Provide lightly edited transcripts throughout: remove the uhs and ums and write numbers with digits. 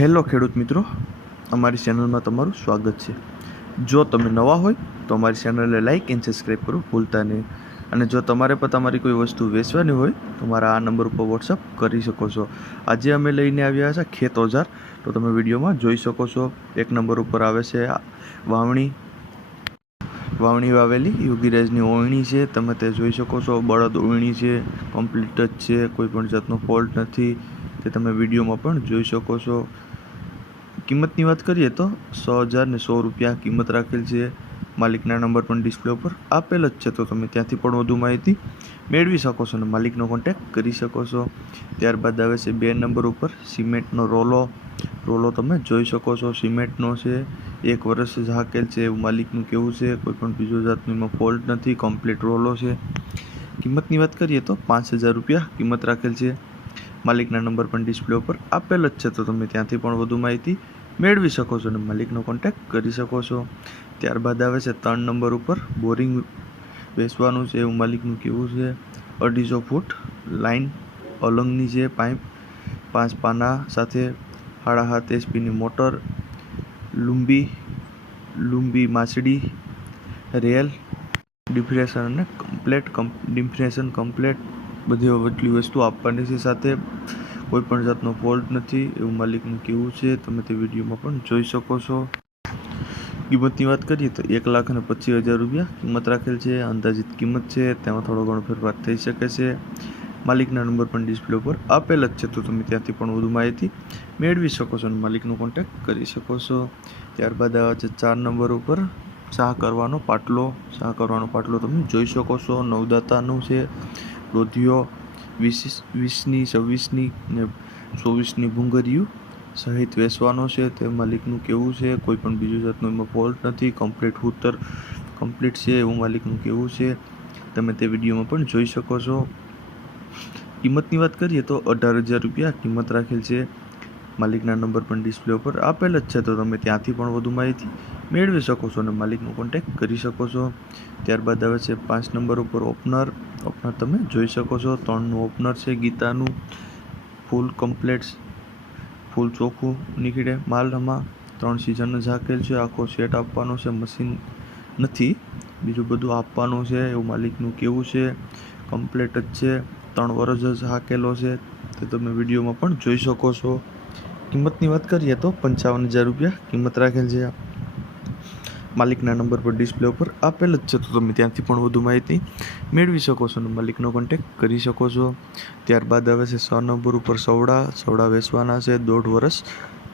Hello ખેડૂત મિત્રો, અમારી ચેનલમાં તમારું સ્વાગત છે। જો તમે નવા હોય તો અમારી ચેનલને લાઇક એન્ડ સબસ્ક્રાઈબ કરવું ભૂલતા નહીં। અને જો તમારે પણ તમારી કોઈ વસ્તુ વેચવાની હોય તો મારા આ નંબર ઉપર વોટ્સઅપ કરી શકો છો। આજે અમે લઈને આવ્યા છે ખેત ઓજાર, તો તમે વિડીયોમાં જોઈ શકો છો। એક નંબર ઉપર આવે છે વાવણી વાવેલી યોગીરાજની ઓયણી છે, તમે તે જોઈ શકો છો। બળદ ઓયણી છે, કમ્પ્લીટ જ છે, કોઈ પણ જાતનો ફોલ્ટ નથી, તે તમે વિડીયોમાં પણ જોઈ શકો છો। કિંમતની વાત કરીએ તો 100,100 રૂપિયા કિંમત રાખેલ છે। માલિકના નંબર પણ ડિસ્પ્લે ઉપર આપેલ જ છે, તો તમે ત્યાંથી પણ વધુ માહિતી મેળવી શકો છો અને માલિકનો કોન્ટેક્ટ કરી શકો છો। ત્યારબાદ આવે છે 2 નંબર ઉપર સિમેન્ટનો રોલો તમે જોઈ શકો છો। સિમેન્ટનો છે, 1 વર્ષ ઝાકેલ છે એવું માલિકનું કહેવું છે, કોઈ પણ બીજો જાતનો એમાં ફોલ્ટ નથી, કમ્પ્લીટ રોલો છે। કિંમતની વાત કરીએ તો 5,000 રૂપિયા કિંમત રાખેલ છે। માલિકના નંબર પણ ડિસ્પ્લે ઉપર આપેલ જ છે, તો તમે ત્યાંથી પણ વધુ માહિતી મેળવી શકો છો અને માલિકનો કોન્ટેક્ટ કરી શકો છો। ત્યારબાદ આવે છે 3 નંબર ઉપર બોરિંગ બેસવાનું છે એવું માલિકનું કહેવું છે। 250 ફૂટ લાઇન અલંગની છે, પાઇપ 5 પાના સાથે 7.5 HP મોટર, લુંબી માછડી, રેલ ડિફ્રેશન અને કમ્પ્લેટ બધી એટલી વસ્તુ આપવાની છે, સાથે કોઈ પણ જાતનો ફોલ્ટ નથી એવું માલિકનું કહેવું છે, તમે તે વિડીયોમાં પણ જોઈ શકો છો। કિંમતની વાત કરીએ તો 1,25,000 રૂપિયા કિંમત રાખેલ છે। અંદાજિત કિંમત છે, તેમાં થોડો ઘણો ફેરફાર થઈ શકે છે। માલિકના નંબર પણ ડિસ્પ્લે ઉપર આપેલ જ છે, તો તમે ત્યાંથી પણ વધુ માહિતી મેળવી શકો છો અને માલિકનો કોન્ટેક્ટ કરી શકો છો। ત્યારબાદ આવે છે 4 નંબર ઉપર શાહ કરવાનો પાટલો તમે જોઈ શકો છો। નવદાતાનું છે, લોધિયો 20ની 26ની ને 24ની ભૂંગરીયું સહિત વેચવાનો છે, તે માલિકનું કહેવું છે, કોઈ પણ બીજું જાતનો એમાં ફોલ્ટ નથી, કમ્પ્લીટ છે એવું માલિકનું કહેવું છે, તમે તે વિડીયોમાં પણ જોઈ શકો છો। કિંમતની વાત કરીએ તો 18,000 રૂપિયા કિંમત રાખેલ છે। માલિકના નંબર પણ ડિસ્પ્લે ઉપર આપેલ જ છે, તો તમે ત્યાંથી પણ વધુ માહિતી મેળવી શકો છો અને માલિકનો કોન્ટેક્ટ કરી શકો છો। ત્યારબાદ આવે છે 5 નંબર ઉપર ઓપનર તમે જોઈ શકો છો। 3નું ઓપનર છે, ગીતાનું ફૂલ કમ્પ્લેટ, ફૂલ ચોખ્ખું નીકળે માલમાં, 3 સિઝન ઝાકેલ છે, આખો સેટ આપવાનો છે, મશીન નથી, બીજું બધું આપવાનું છે એવું માલિકનું કહેવું છે, કમ્પ્લેટ જ છે, 3 વર્ષ જ હાકેલો છે, તે તમે વિડીયોમાં પણ જોઈ શકો છો। કિંમતની વાત કરીએ તો 55,000 રૂપિયા કિંમત રાખેલ છે। માલિકના નંબર પર ડિસ્પ્લે ઉપર આપેલ જ છે, તો તમે ત્યાંથી પણ વધુ માહિતી મેળવી શકો છો અને માલિકનો કોન્ટેક્ટ કરી શકો છો। ત્યારબાદ આવે છે 6 નંબર ઉપર સવડા વેચવાના છે, 1.5 વર્ષ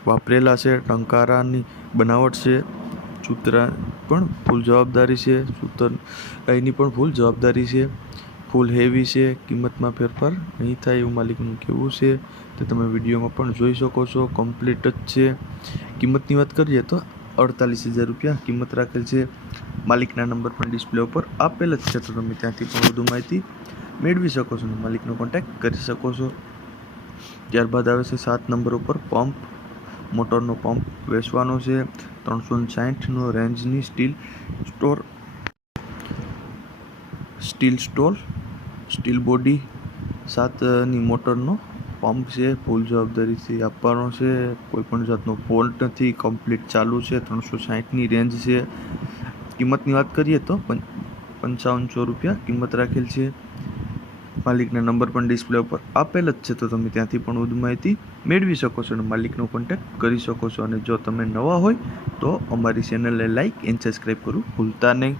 વાપરેલા છે, ટંકારાની બનાવટ છે, ચૂતરા પણ ફૂલ જવાબદારી છે, ગાયની પણ ફૂલ જવાબદારી છે, ફૂલ હેવી છે, કિંમતમાં ફેરફાર નહીં થાય એવું માલિકનું કહેવું છે, તે તમે વિડીયોમાં પણ જોઈ શકો છો, કમ્પ્લીટ જ છે। કિંમતની વાત કરીએ તો 48,000 રૂપિયા કિંમત રાખેલ છે। માલિકના નંબર પણ ડિસ્પ્લે ઉપર આપેલ જ છે, તો તમે ત્યાંથી પણ વધુ માહિતી મેળવી શકો છો અને માલિકનો કોન્ટેક્ટ કરી શકો છો। ત્યારબાદ આવે છે 7 નંબર ઉપર મોટરનો પંપ વેચવાનો છે, 360નો રેન્જની સ્ટીલ બોડી 7ની મોટરનો પંપ છે, ફૂલ જવાબદારીથી આપવાનો છે, કોઈ પણ જાતનો ફોલ્ટ નથી, કમ્પ્લીટ ચાલુ છે, 360ની રેન્જ છે। કિંમતની વાત કરીએ તો 5500 રૂપિયા કિંમત રાખેલ છે। માલિકના નંબર પણ ડિસ્પ્લે ઉપર આપેલ જ છે, તો તમે ત્યાંથી પણ વધુ માહિતી મેળવી શકો છો અને માલિકનો કોન્ટેક્ટ કરી શકો છો। અને જો તમે નવા હોય તો અમારી ચેનલને લાઇક એન્ડ સબસ્ક્રાઈબ કરવું ભૂલતા નહીં।